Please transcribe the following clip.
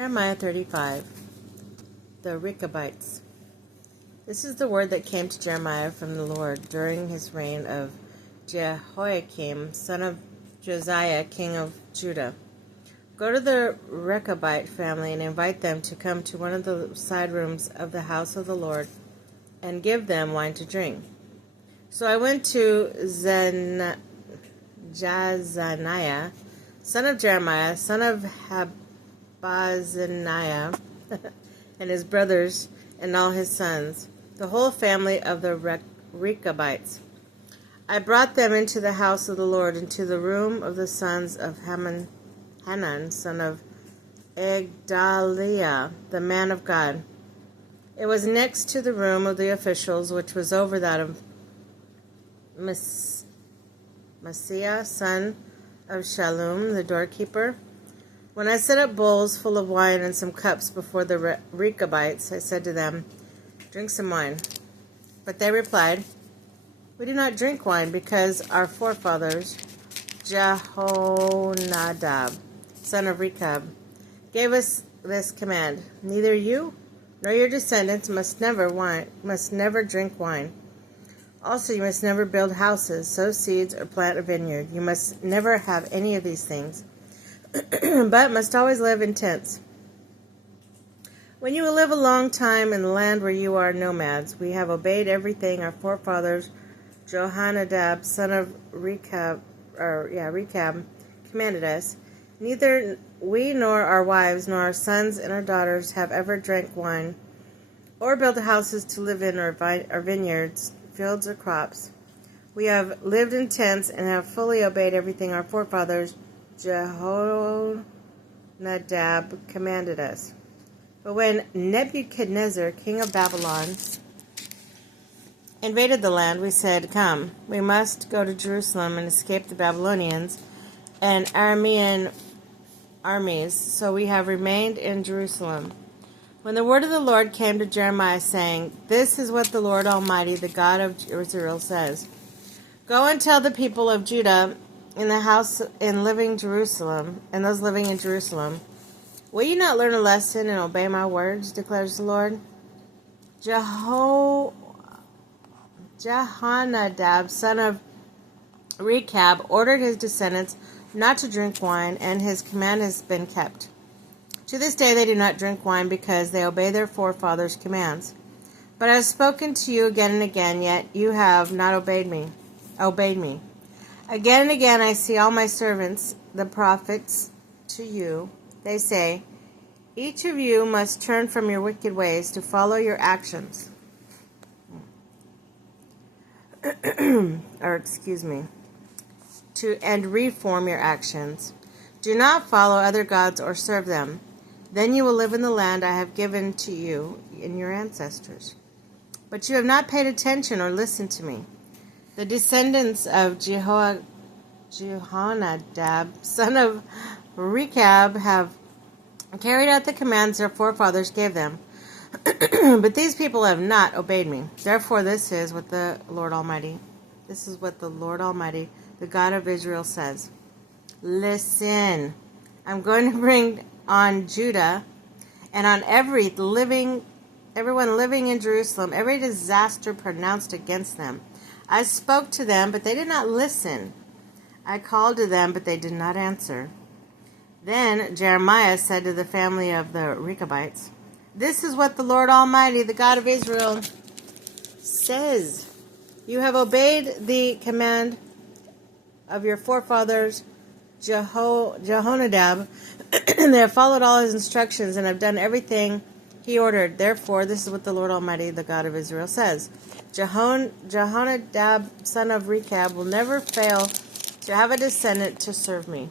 Jeremiah 35, the Rechabites. This is the word that came to Jeremiah from the Lord during his reign of Jehoiakim, son of Josiah, king of Judah. Go to the Rechabite family and invite them to come to one of the side rooms of the house of the Lord and give them wine to drink. So I went to Jazaniah, son of Jeremiah, son of Bazaniah, and his brothers and all his sons, the whole family of the Rechabites. I brought them into the house of the Lord, into the room of the sons of Hanan, son of Egdaliah, the man of God. It was next to the room of the officials, which was over that of Messiah, son of Shallum, the doorkeeper. When I set up bowls full of wine and some cups before the Rechabites, I said to them, "Drink some wine." But they replied, "We do not drink wine because our forefathers, Jehonadab, son of Rechab, gave us this command: neither you nor your descendants must never drink wine. Also, you must never build houses, sow seeds, or plant a vineyard. You must never have any of these things, but must always live in tents. When you will live a long time in the land where you are nomads, we have obeyed everything our forefathers, Jehonadab, son of Rechab, commanded us. Neither we nor our wives nor our sons and our daughters have ever drank wine, or built houses to live in, or vineyards, fields, or crops. We have lived in tents and have fully obeyed everything our forefathers, Jehonadab, commanded us. But when Nebuchadnezzar, king of Babylon, invaded the land, we said, 'Come, we must go to Jerusalem and escape the Babylonians and Aramean armies.' So we have remained in Jerusalem." When the word of the Lord came to Jeremiah, saying, "This is what the Lord Almighty, the God of Israel, says: Go and tell the people of Judah and those living in Jerusalem, will you not learn a lesson and obey my words, declares the Lord? Jehonadab, son of Rechab, ordered his descendants not to drink wine, and his command has been kept. To this day they do not drink wine because they obey their forefathers' commands. But I have spoken to you again and again, yet you have not obeyed me. Again and again I see all my servants, the prophets, to you. They say, 'Each of you must turn from your wicked ways to follow your actions.'" And reform your actions. "Do not follow other gods or serve them. Then you will live in the land I have given to you and your ancestors. But you have not paid attention or listened to me. The descendants of Jehonadab, son of Rechab, have carried out the commands their forefathers gave them. But these people have not obeyed me. Therefore this is what the Lord Almighty, the God of Israel, says: Listen, I'm going to bring on Judah and on everyone living in Jerusalem every disaster pronounced against them. I spoke to them, but they did not listen. I called to them, but they did not answer." Then Jeremiah said to the family of the Rechabites, "This is what the Lord Almighty, the God of Israel, says: You have obeyed the command of your forefathers Jehonadab, and they have followed all his instructions and have done everything he ordered. Therefore, this is what the Lord Almighty, the God of Israel, says: Jehonadab, son of Rechab, will never fail to have a descendant to serve me.